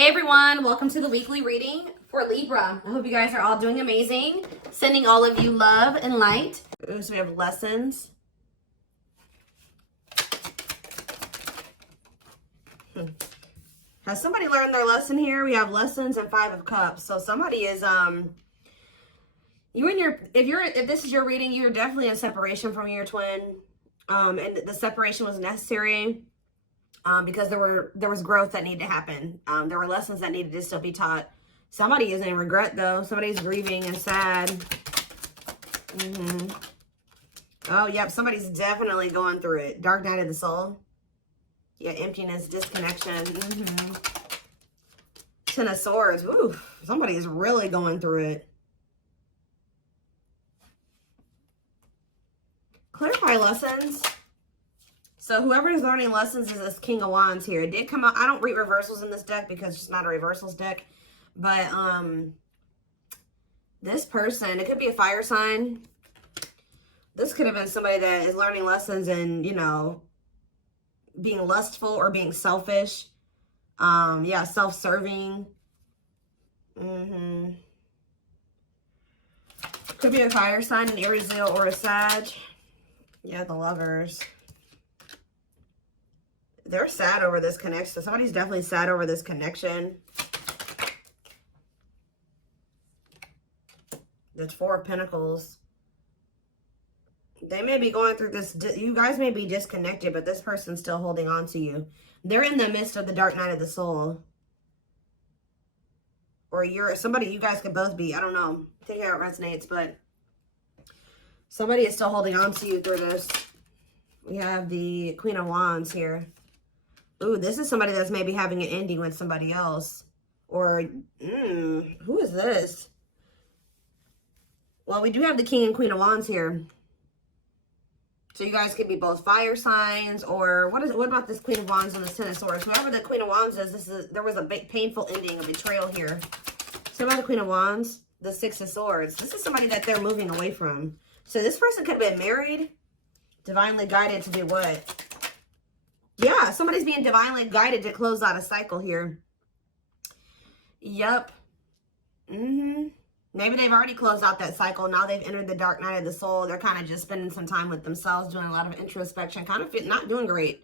Hey everyone, welcome to the weekly reading for Libra. I hope you guys are all doing amazing. Sending all of you love and light. Ooh, so we have lessons. Has somebody learned their lesson here? We have lessons and 5 of Cups. So somebody is if this is your reading, you're definitely in separation from your twin. And the separation was necessary. Because there was growth that needed to happen. There were lessons that needed to still be taught. Somebody is in regret though. Somebody's grieving and sad. Oh, yep. Somebody's definitely going through it. Dark night of the soul. Yeah, emptiness, disconnection. Ten of Swords. Ooh, somebody is really going through it. Clarify lessons. So whoever is learning lessons is this King of Wands here. It did come out. I don't read reversals in this deck because it's not a reversals deck. But this person, it could be a fire sign. This could have been somebody that is learning lessons and, you know, being lustful or being selfish. Yeah, self-serving. Could be a fire sign, an Aries, Leo, or a Sag. Yeah, the Lovers. They're sad over this connection. Somebody's definitely sad over this connection. There's 4 of Pentacles. They may be going through this. You guys may be disconnected, but this person's still holding on to you. They're in the midst of the dark night of the soul. Or you're somebody, you guys could both be. I don't know. Take how it resonates, but somebody is still holding on to you through this. We have the Queen of Wands here. Ooh, this is somebody that's maybe having an ending with somebody else. Or, who is this? Well, we do have the King and Queen of Wands here. So you guys could be both fire signs, or what about this Queen of Wands and the Ten of Swords? Whoever the Queen of Wands is, there was a big painful ending, a betrayal here. So about the Queen of Wands, the Six of Swords. This is somebody that they're moving away from. So this person could have been married, divinely guided to do what? Yeah, somebody's being divinely guided to close out a cycle here. Yep. Maybe they've already closed out that cycle. Now they've entered the dark night of the soul. They're kind of just spending some time with themselves, doing a lot of introspection, kind of not doing great.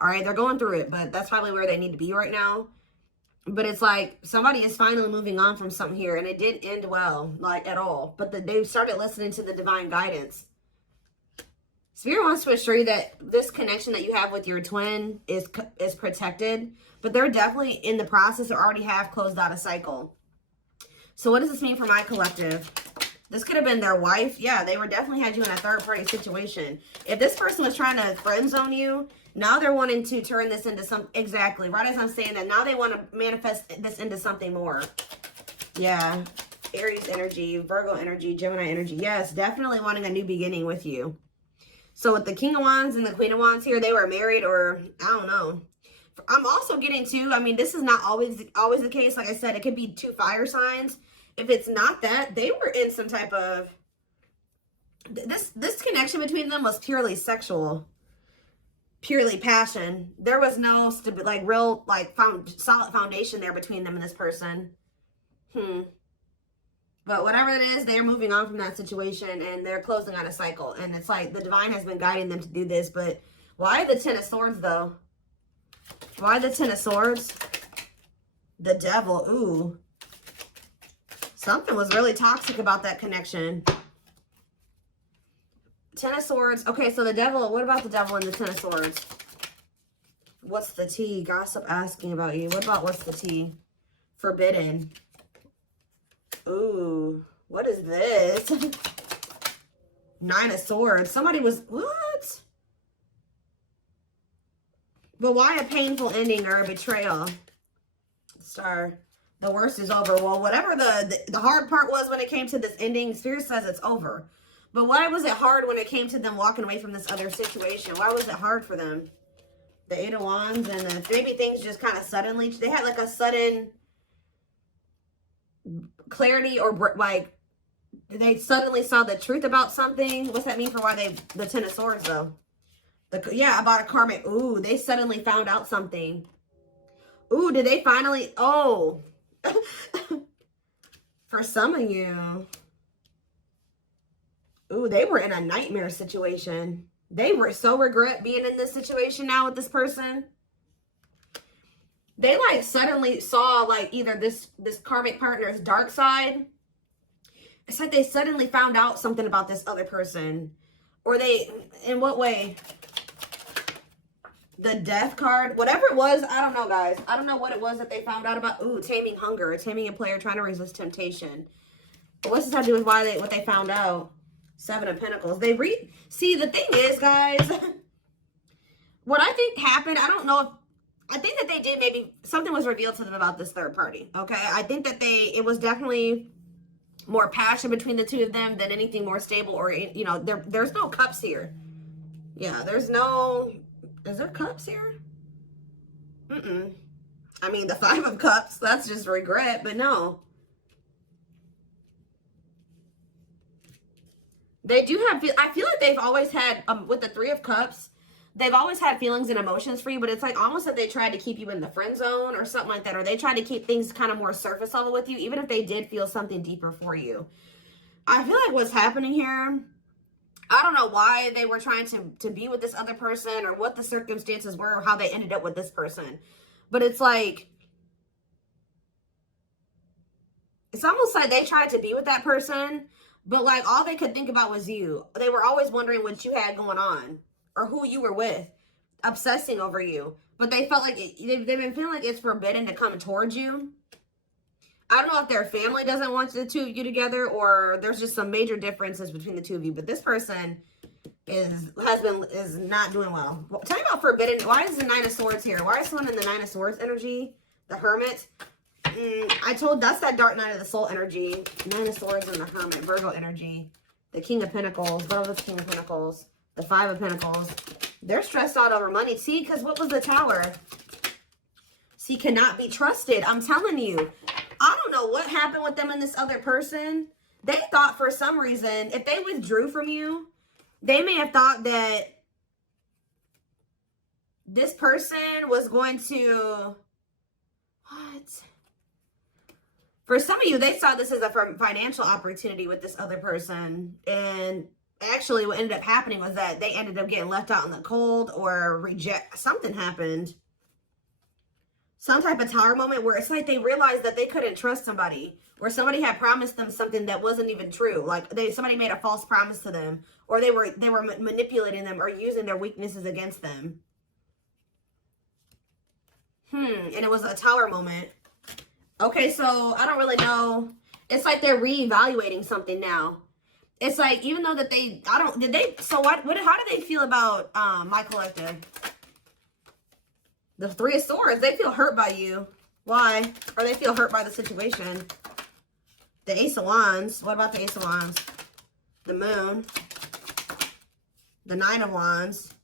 All right, they're going through it, but that's probably where they need to be right now. But it's like somebody is finally moving on from something here, and it didn't end well, like at all. But they started listening to the divine guidance. Spirit wants to assure you that this connection that you have with your twin is protected, but they're definitely in the process or already have closed out a cycle. So what does this mean for my collective? This could have been their wife. Yeah, they definitely had you in a third-party situation. If this person was trying to friend zone you, now they're wanting to turn this into some... Exactly. Right as I'm saying that, now they want to manifest this into something more. Yeah. Aries energy, Virgo energy, Gemini energy. Yes, definitely wanting a new beginning with you. So with the King of Wands and the Queen of Wands here, they were married, or I don't know. I'm also getting to, I mean, this is not always the case. Like I said, it could be 2 fire signs. If it's not that, they were in some type of, this connection between them was purely sexual, purely passion. There was no real solid foundation there between them and this person. But whatever it is, they're moving on from that situation and they're closing out a cycle. And it's like the divine has been guiding them to do this. But why the Ten of Swords, though? Why the Ten of Swords? The Devil. Ooh. Something was really toxic about that connection. Ten of Swords. Okay, so the Devil. What about the Devil and the Ten of Swords? What's the tea? Gossip asking about you. What about what's the tea? Forbidden. Ooh, what is this? 9 of Swords. Somebody was, what? But why a painful ending or a betrayal? Star, the worst is over. Well, whatever the hard part was when it came to this ending, Spirit says it's over. But why was it hard when it came to them walking away from this other situation? Why was it hard for them? The 8 of Wands and maybe things just kind of suddenly, they had like a sudden clarity, or like they suddenly saw the truth about something. What's that mean for why the Ten of Swords though? Yeah, about a karmic. Ooh, they suddenly found out something. Ooh, did they finally? Oh. For some of you. Ooh, they were in a nightmare situation. They were so regret being in this situation now with this person. They like suddenly saw like either this karmic partner's dark side. It's like they suddenly found out something about this other person. Or they, in what way? The death card, whatever it was, I don't know, guys. I don't know what it was that they found out about. Ooh, taming hunger, taming a player trying to resist temptation. But what's this have to do with what they found out? 7 of Pentacles. See, the thing is, guys, what I think happened, I don't know if, I think that they did maybe, something was revealed to them about this third party, okay? I think that it was definitely more passion between the two of them than anything more stable or, you know, there's no cups here. Yeah, there's no, is there cups here? I mean, the 5 of Cups, that's just regret, but no. They do have, I feel like they've always had, with the 3 of Cups, they've always had feelings and emotions for you, but it's like almost that they tried to keep you in the friend zone or something like that, or they tried to keep things kind of more surface level with you, even if they did feel something deeper for you. I feel like what's happening here, I don't know why they were trying to be with this other person or what the circumstances were or how they ended up with this person. But it's like, it's almost like they tried to be with that person, but like all they could think about was you. They were always wondering what you had going on or who you were with, obsessing over you. But they felt like, they've been feeling like it's forbidden to come towards you. I don't know if their family doesn't want the 2 of you together or there's just some major differences between the 2 of you. But this person is not doing well. Tell me about forbidden. Why is the 9 of Swords here? Why is someone in the 9 of Swords energy? The Hermit. That's that dark night of the soul energy. 9 of Swords and the Hermit. Virgo energy. The King of Pentacles. What was the King of Pentacles? The 5 of Pentacles. They're stressed out over money. See, because what was the Tower? See, cannot be trusted. I'm telling you. I don't know what happened with them and this other person. They thought for some reason, if they withdrew from you, they may have thought that this person was going to... What? For some of you, they saw this as a financial opportunity with this other person. And actually what ended up happening was that they ended up getting left out in the cold or something happened. Some type of Tower moment where it's like they realized that they couldn't trust somebody. Or somebody had promised them something that wasn't even true. Like somebody made a false promise to them. Or they were manipulating them or using their weaknesses against them. And it was a Tower moment. Okay, so I don't really know. It's like they're reevaluating something now. It's like, even though that how do they feel about my collective? The 3 of Swords, they feel hurt by you. Why? Or they feel hurt by the situation. The Ace of Wands. What about the Ace of Wands? The Moon. The 9 of Wands.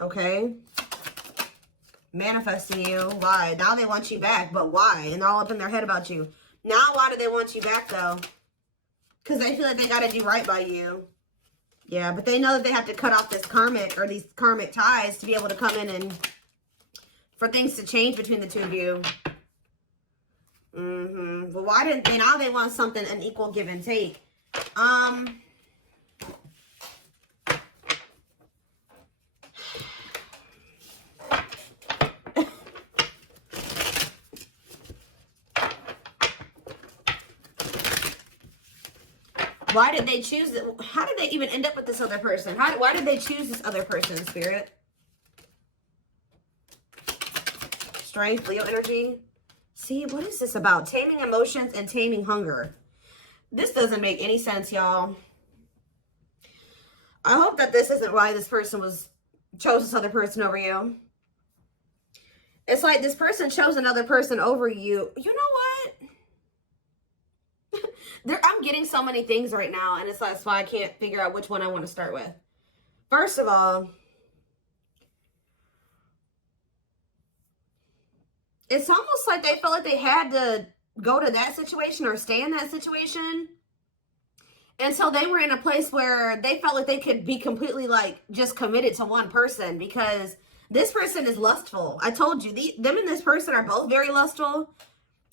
Okay. Manifesting you. Why? Now they want you back, but why? And they're all up in their head about you. Now why do they want you back though? Because they feel like they got to do right by you. Yeah, but they know that they have to cut off this karmic or these karmic ties to be able to come in and for things to change between the 2 of you. But why didn't they? Now they want something, an equal give and take. Why did they choose it? How did they even end up with this other person? Why did they choose this other person, Spirit? Strength, Leo energy. See, what is this about? Taming emotions and taming hunger. This doesn't make any sense, y'all. I hope that this isn't why this person chose this other person over you. It's like this person chose another person over you. You know what? I'm getting so many things right now, and that's why I can't figure out which one I want to start with. First of all, it's almost like they felt like they had to go to that situation or stay in that situation until they were in a place where they felt like they could be completely like just committed to one person, because This person is lustful. I told you, them and this person are both very lustful.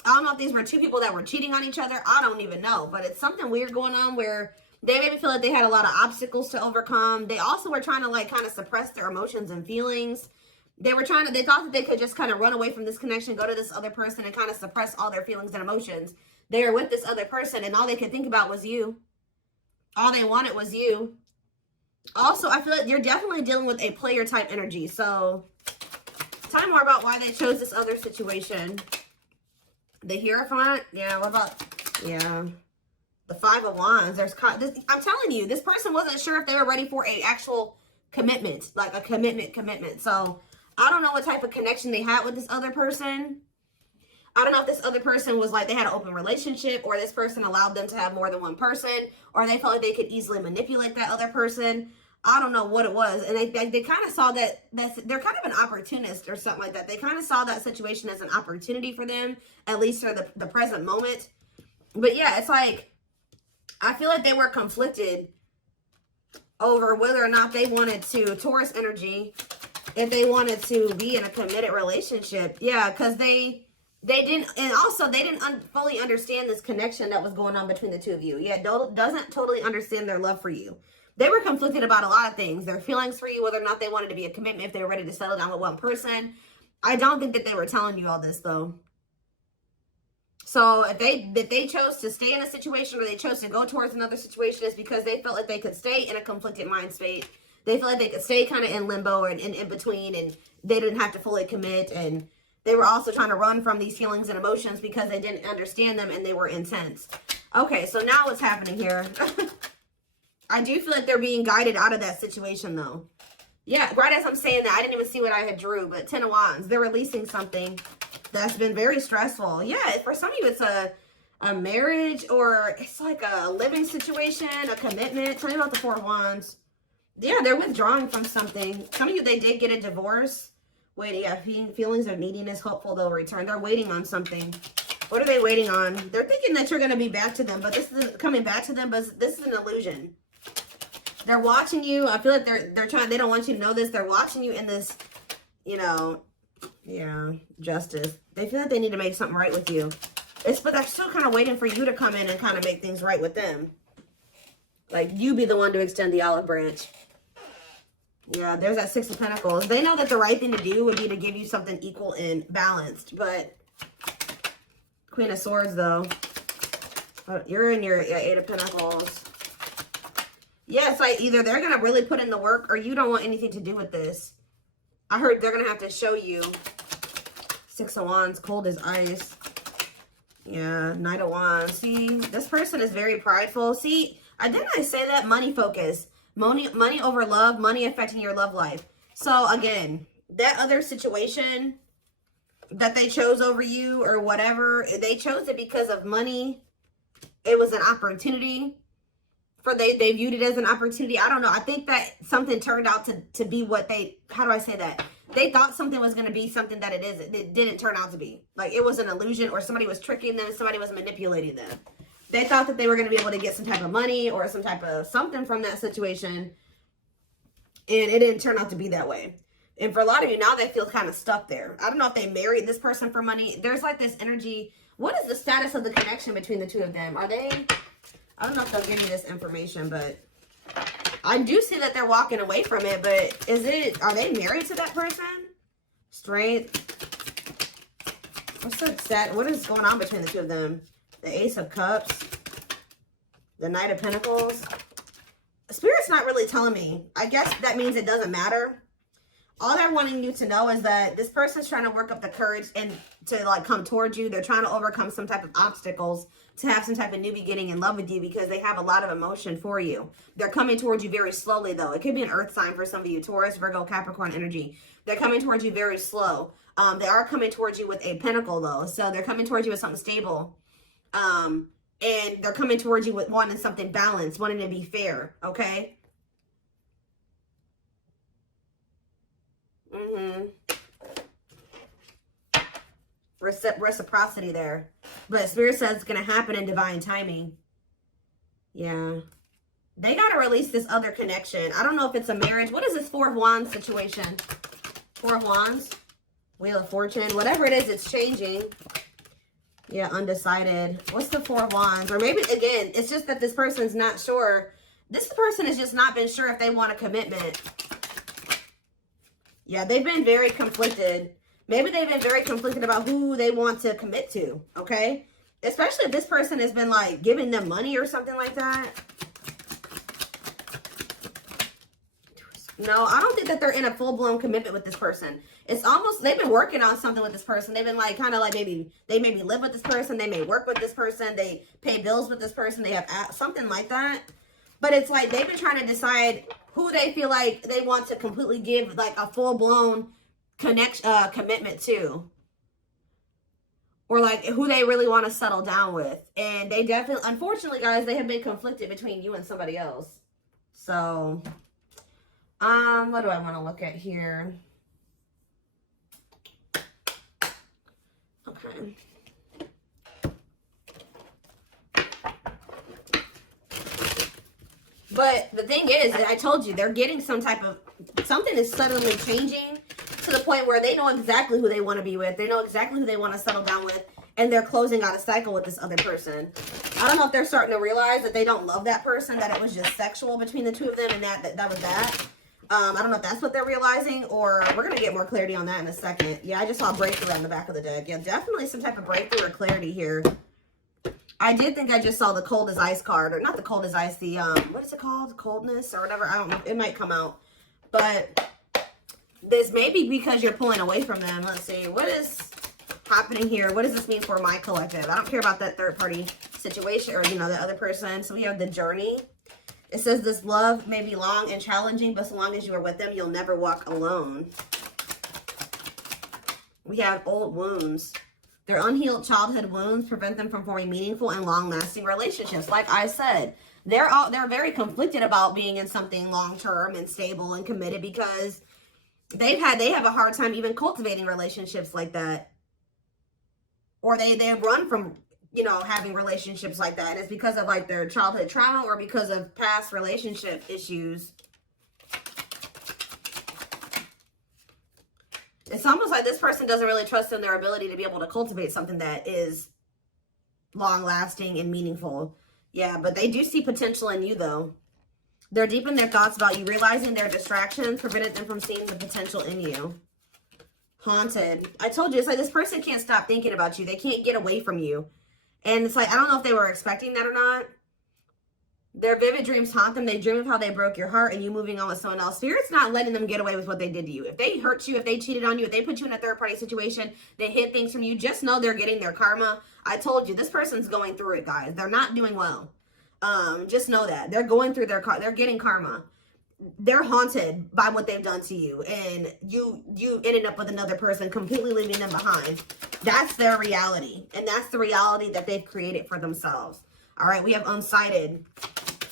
I don't know if these were two people that were cheating on each other. I don't even know. But it's something weird going on where they made me feel like they had a lot of obstacles to overcome. They also were trying to like kind of suppress their emotions and feelings. They thought that they could just kind of run away from this connection, go to this other person and kind of suppress all their feelings and emotions. They were with this other person and all they could think about was you. All they wanted was you. Also, I feel like you're definitely dealing with a player type energy. So, tell me more about why they chose this other situation. The Hierophant? Yeah, what about... Yeah. The Five of Wands. I'm telling you, this person wasn't sure if they were ready for a actual commitment. Like a commitment. So, I don't know what type of connection they had with this other person. I don't know if this other person was like they had an open relationship, or this person allowed them to have more than one person, or they felt like they could easily manipulate that other person. I don't know what it was. And they kind of saw that they're kind of an opportunist or something like that. They kind of saw that situation as an opportunity for them, at least for the present moment. But yeah, it's like, I feel like they were conflicted over whether or not they wanted to, Taurus energy, if they wanted to be in a committed relationship. Yeah, because they didn't, and also they didn't fully understand this connection that was going on between the two of you. Yeah, doesn't totally understand their love for you. They were conflicted about a lot of things. Their feelings for you, whether or not they wanted to be a commitment, if they were ready to settle down with one person. I don't think that they were telling you all this, though. So if they chose to stay in a situation, or they chose to go towards another situation, it's because they felt like they could stay in a conflicted mind state. They felt like they could stay kind of in limbo and in between, and they didn't have to fully commit. And they were also trying to run from these feelings and emotions because they didn't understand them and they were intense. Okay, so now what's happening here? I do feel like they're being guided out of that situation, though. Yeah, right as I'm saying that, I didn't even see what I had drew, but 10 of Wands. They're releasing something that's been very stressful. Yeah, for some of you, it's a marriage, or it's like a living situation, a commitment. Tell me about the 4 of Wands. Yeah, they're withdrawing from something. Some of you, they did get a divorce. Wait, yeah, feelings of neediness, hopeful they'll return. They're waiting on something. What are they waiting on? They're thinking that you're going to be back to them, but this isn't coming back to them, but this is an illusion. They're watching you. I feel like they're trying, they don't want you to know this. They're watching you in this, you know, yeah, justice. They feel like they need to make something right with you. But they're still kind of waiting for you to come in and kind of make things right with them. Like, you be the one to extend the olive branch. Yeah, there's that 6 of Pentacles. They know that the right thing to do would be to give you something equal and balanced. But Queen of Swords, though. You're in your 8 of Pentacles. Yeah, it's like either they're going to really put in the work, or you don't want anything to do with this. I heard they're going to have to show you. 6 of Wands, cold as ice. Yeah, Knight of Wands. See, this person is very prideful. See, didn't I say that? Money focus. Money over love, money affecting your love life. So again, that other situation that they chose over you or whatever, they chose it because of money. It was an opportunity. They viewed it as an opportunity. I don't know. I think that something turned out to be what how do I say that? They thought something was going to be something that it isn't. It didn't turn out to be. Like, it was an illusion, or somebody was tricking them, somebody was manipulating them. They thought that they were going to be able to get some type of money or some type of something from that situation, and it didn't turn out to be that way. And for a lot of you now, they feel kind of stuck there. I don't know if they married this person for money. There's like this energy. What is the status of the connection between the two of them? Are they... I don't know if they'll give me this information, but I do see that they're walking away from it. But are they married to that person? Strength. What is going on between the two of them? The Ace of Cups. The Knight of Pentacles. Spirit's not really telling me. I guess that means it doesn't matter. All they're wanting you to know is that this person's trying to work up the courage and to like come towards you. They're trying to overcome some type of obstacles to have some type of new beginning in love with you, because they have a lot of emotion for you. They're coming towards you very slowly, though. It could be an earth sign for some of you. Taurus, Virgo, Capricorn energy. They're coming towards you very slow. They are coming towards you with a pentacle, though. So they're coming towards you with something stable. And they're coming towards you with wanting something balanced, wanting to be fair, okay? Reciprocity there. But Spirit says it's going to happen in divine timing. Yeah. They got to release this other connection. I don't know if it's a marriage. What is this 4 of Wands situation? Four of Wands, Wheel of Fortune, whatever it is, it's changing. Yeah, undecided. What's the Four of Wands? Or maybe, again, it's just that this person's not sure. This person has just not been sure if they want a commitment. Yeah, they've been very conflicted. Maybe they've been very conflicted about who they want to commit to, okay? Especially if this person has been, like, giving them money or something like that. No, I don't think that they're in a full-blown commitment with this person. It's almost, they've been working on something with this person. They've been, like, kind of like maybe, they maybe live with this person. They may work with this person. They pay bills with this person. They have something like that. But it's like they've been trying to decide who they feel like they want to completely give, like, a full-blown commitment to. Or, like, who they really want to settle down with. And they definitely, unfortunately, guys, they have been conflicted between you and somebody else. So, what do I want to look at here? Okay. But the thing is, I told you, they're getting some type of, something is suddenly changing to the point where they know exactly who they want to be with. They know exactly who they want to settle down with. And they're closing out a cycle with this other person. I don't know if they're starting to realize that they don't love that person, that it was just sexual between the two of them, and that was that. I don't know if that's what they're realizing, or we're going to get more clarity on that in a second. Yeah, I just saw a breakthrough on the back of the deck. Yeah, definitely some type of breakthrough or clarity here. I did think I just saw the cold as ice card, or not the cold as ice, the, what is it called? Coldness or whatever. I don't know. It might come out. But this may be because you're pulling away from them. Let's see. What is happening here? What does this mean for my collective? I don't care about that third party situation or, you know, the other person. So we have the Journey. It says this love may be long and challenging, but so long as you are with them, you'll never walk alone. We have Old Wounds. Their unhealed childhood wounds prevent them from forming meaningful and long-lasting relationships. Like I said, they're very conflicted about being in something long-term and stable and committed because they have a hard time even cultivating relationships like that. Or they run from, you know, having relationships like that. It's because of, like, their childhood trauma or because of past relationship issues. It's almost like this person doesn't really trust in their ability to be able to cultivate something that is long-lasting and meaningful. Yeah, but they do see potential in you, though. They're deep in their thoughts about you, realizing their distractions prevented them from seeing the potential in you. Haunted. I told you, it's like this person can't stop thinking about you. They can't get away from you. And it's like, I don't know if they were expecting that or not. Their vivid dreams haunt them. They dream of how they broke your heart and you moving on with someone else. Spirit's not letting them get away with what they did to you. If they hurt you, if they cheated on you, if they put you in a third-party situation, they hid things from you, just know they're getting their karma. I told you, this person's going through it, guys. They're not doing well. Just know that. They're going through they're getting karma. They're haunted by what they've done to you. And you ended up with another person, completely leaving them behind. That's their reality. And that's the reality that they've created for themselves. All right, we have Unsighted.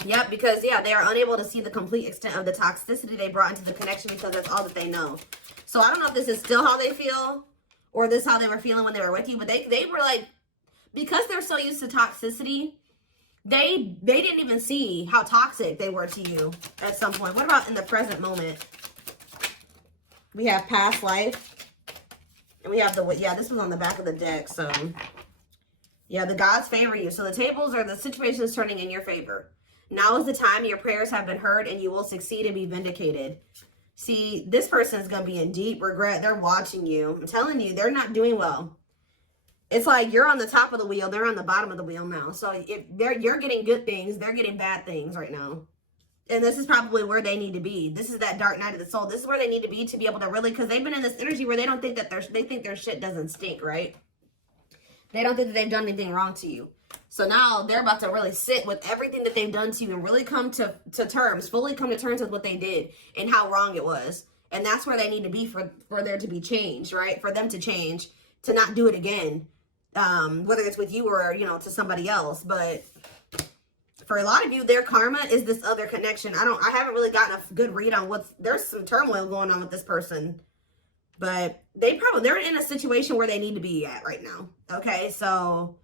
Yep, because, yeah, they are unable to see the complete extent of the toxicity they brought into the connection because that's all that they know. So I don't know if this is still how they feel or this is how they were feeling when they were with you. But they were like, because they're so used to toxicity, they didn't even see how toxic they were to you at some point. What about in the present moment? We have Past Life. And we have this was on the back of the deck. So, yeah, the gods favor you. So the the situation is turning in your favor. Now is the time your prayers have been heard and you will succeed and be vindicated. See, this person is going to be in deep regret. They're watching you. I'm telling you, they're not doing well. It's like you're on the top of the wheel. They're on the bottom of the wheel now. So if you're getting good things, they're getting bad things right now. And this is probably where they need to be. This is that dark night of the soul. This is where they need to be to be able to really, because they've been in this energy where they don't think that they think their shit doesn't stink, right? They don't think that they've done anything wrong to you. So now they're about to really sit with everything that they've done to you and really come to terms, fully come to terms with what they did and how wrong it was. And that's where they need to be for there to be change, right? For them to change, to not do it again. Whether it's with you or, you know, to somebody else. But for a lot of you, their karma is this other connection. I haven't really gotten a good read on there's some turmoil going on with this person. But they're in a situation where they need to be at right now. Okay, so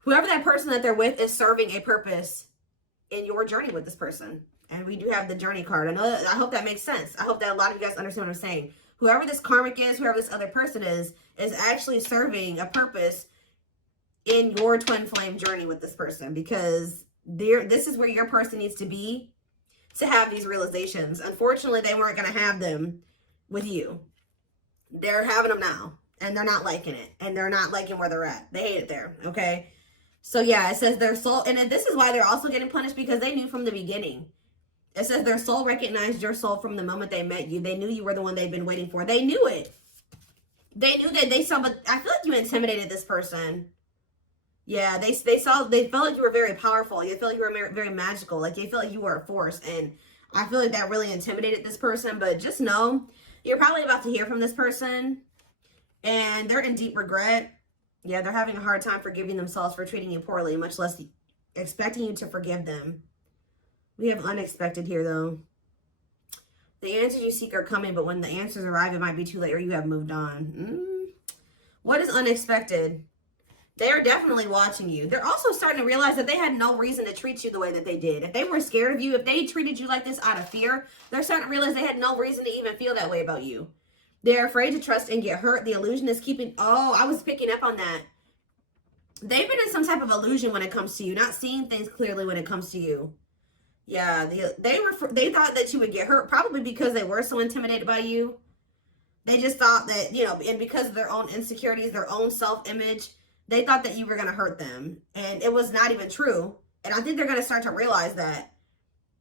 whoever that person that they're with is serving a purpose in your journey with this person. And we do have the Journey card. I hope that makes sense. I hope that a lot of you guys understand what I'm saying. whoever this karmic is, whoever this other person is actually serving a purpose in your twin flame journey with this person, because this is where your person needs to be to have these realizations. Unfortunately, they weren't going to have them with you. They're having them now, and they're not liking it, and they're not liking where they're at. They hate it there, okay? So yeah, it says their soul, and this is why they're also getting punished, because they knew from the beginning. It says their soul recognized your soul from the moment they met you. They knew you were the one they've been waiting for. They knew it. They knew that they saw, but I feel like you intimidated this person. Yeah, they felt like you were very powerful. They felt like you were very magical. Like they felt like you were a force. And I feel like that really intimidated this person. But just know, you're probably about to hear from this person. And they're in deep regret. Yeah, they're having a hard time forgiving themselves for treating you poorly, much less expecting you to forgive them. We have unexpected here, though. The answers you seek are coming, but when the answers arrive, it might be too late or you have moved on. What is unexpected? They're definitely watching you. They're also starting to realize that they had no reason to treat you the way that they did. If they were scared of you, if they treated you like this out of fear, they're starting to realize they had no reason to even feel that way about you. They're afraid to trust and get hurt. The illusion is keeping... Oh, I was picking up on that. They've been in some type of illusion when it comes to you, not seeing things clearly when it comes to you. Yeah, they thought that you would get hurt, probably because they were so intimidated by you. They just thought that, you know, and because of their own insecurities, their own self-image, they thought that you were going to hurt them. And it was not even true. And I think they're going to start to realize that.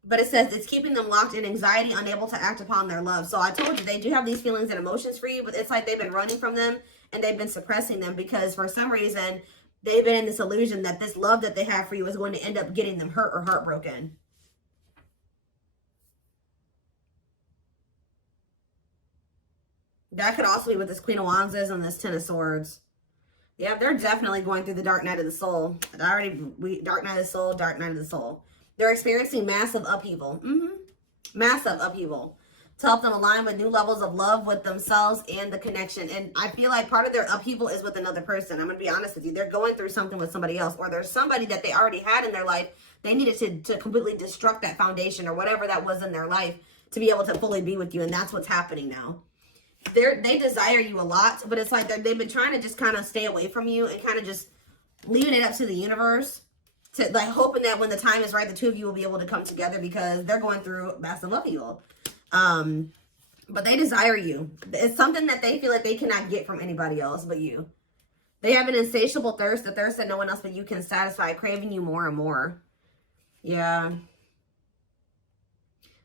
But it says it's keeping them locked in anxiety, unable to act upon their love. So I told you, they do have these feelings and emotions for you, but it's like they've been running from them and they've been suppressing them because for some reason, they've been in this illusion that this love that they have for you is going to end up getting them hurt or heartbroken. That could also be what this Queen of Wands is and this Ten of Swords. Yeah, they're definitely going through the dark night of the soul. Dark night of the soul, dark night of the soul. They're experiencing massive upheaval. Massive upheaval. To help them align with new levels of love with themselves and the connection. And I feel like part of their upheaval is with another person. I'm going to be honest with you. They're going through something with somebody else. Or there's somebody that they already had in their life. They needed to completely destruct that foundation or whatever that was in their life to be able to fully be with you. And that's what's happening now. They desire you a lot, but it's like they've been trying to just kind of stay away from you and kind of just leaving it up to the universe, to like hoping that when the time is right, the two of you will be able to come together because they're going through massive upheaval. But they desire you. It's something that they feel like they cannot get from anybody else but you. They have an insatiable thirst, a thirst that no one else but you can satisfy, craving you more and more. Yeah.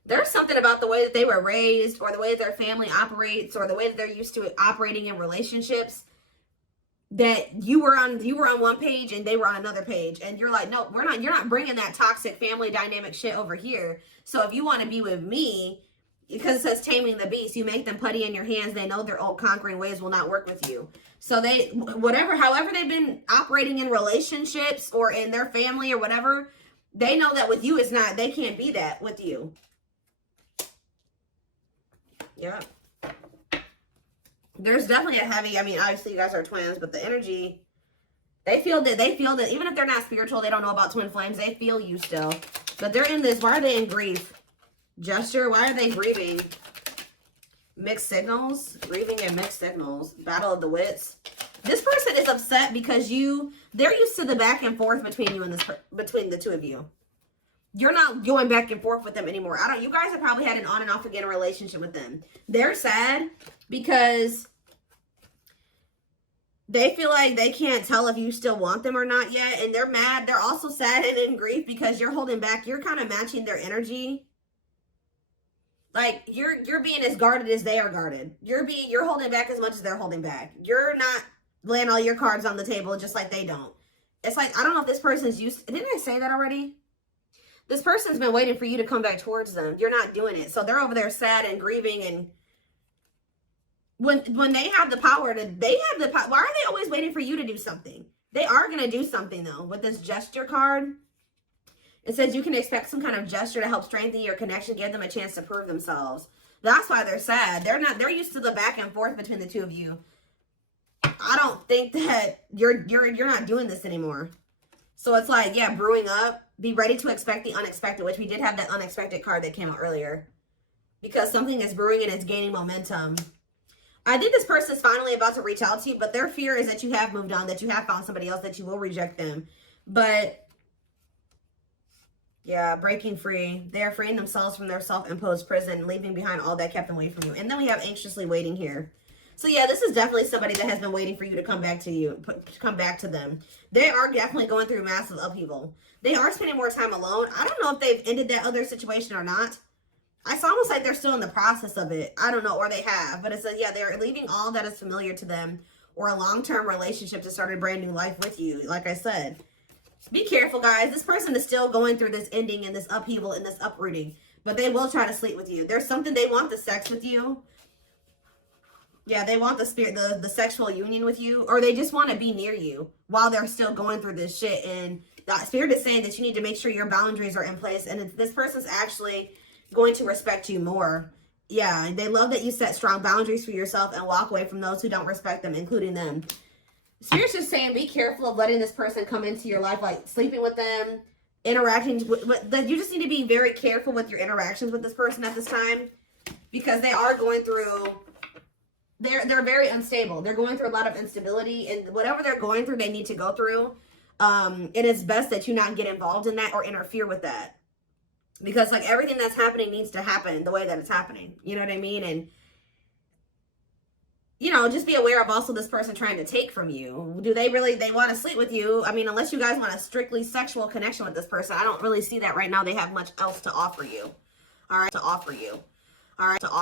There's something about the way that they were raised or the way that their family operates or the way that they're used to operating in relationships that you were on one page and they were on another page. And you're like, no, you're not bringing that toxic family dynamic shit over here. So if you want to be with me, because it says taming the beast, you make them putty in your hands. They know their old conquering ways will not work with you. So however they've been operating in relationships or in their family or whatever, they know that with you they can't be that with you. Yeah. There's definitely a heavy, I mean, obviously you guys are twins, but the energy, they feel that even if they're not spiritual, they don't know about twin flames, they feel you still. But they're in this, why are they in grief? Gesture, why are they grieving? Mixed signals, grieving and mixed signals, battle of the wits. This person is upset because they're used to the back and forth between you and between the two of you. You're not going back and forth with them anymore. You guys have probably had an on and off again relationship with them. They're sad because they feel like they can't tell if you still want them or not yet. And they're mad. They're also sad and in grief because you're holding back. You're kind of matching their energy. Like you're being as guarded as they are guarded. You're holding back as much as they're holding back. You're not laying all your cards on the table just like they don't. It's like, I don't know if this person's didn't I say that already? This person's been waiting for you to come back towards them. You're not doing it. So they're over there sad and grieving. And when they have the power why are they always waiting for you to do something? They are going to do something though. With this gesture card, it says you can expect some kind of gesture to help strengthen your connection, give them a chance to prove themselves. That's why they're sad. They're used to the back and forth between the two of you. I don't think that you're not doing this anymore. So it's like, yeah, brewing up. Be ready to expect the unexpected, which we did have that unexpected card that came out earlier. Because something is brewing and it's gaining momentum. I think this person is finally about to reach out to you, but their fear is that you have moved on, that you have found somebody else, that you will reject them. But yeah, breaking free. They're freeing themselves from their self-imposed prison, leaving behind all that kept them away from you. And then we have anxiously waiting here. So yeah, this is definitely somebody that has been waiting for you to come back to you, come back to them. They are definitely going through massive upheaval. They are spending more time alone. I don't know if they've ended that other situation or not. It's almost like they're still in the process of it. I don't know, or they have. But it's a, yeah, they're leaving all that is familiar to them or a long-term relationship to start a brand new life with you, like I said. Be careful, guys. This person is still going through this ending and this upheaval and this uprooting. But they will try to sleep with you. There's something they want the sex with you. Yeah, they want the sexual union with you. Or they just want to be near you while they're still going through this shit. And the spirit is saying that you need to make sure your boundaries are in place. And this person's actually going to respect you more. Yeah, they love that you set strong boundaries for yourself and walk away from those who don't respect them, including them. Spirit's just saying be careful of letting this person come into your life, like sleeping with them, interacting with you just need to be very careful with your interactions with this person at this time, because they are going through, they're very unstable. They're going through a lot of instability, and whatever they're going through, they need to go through. And it's best that you not get involved in that or interfere with that. Because like everything that's happening needs to happen the way that it's happening. You know what I mean? And, you know, just be aware of also this person trying to take from you. Do they want to sleep with you? I mean, unless you guys want a strictly sexual connection with this person, I don't really see that right now. They have much else to offer you. All right. To offer you. All right. To offer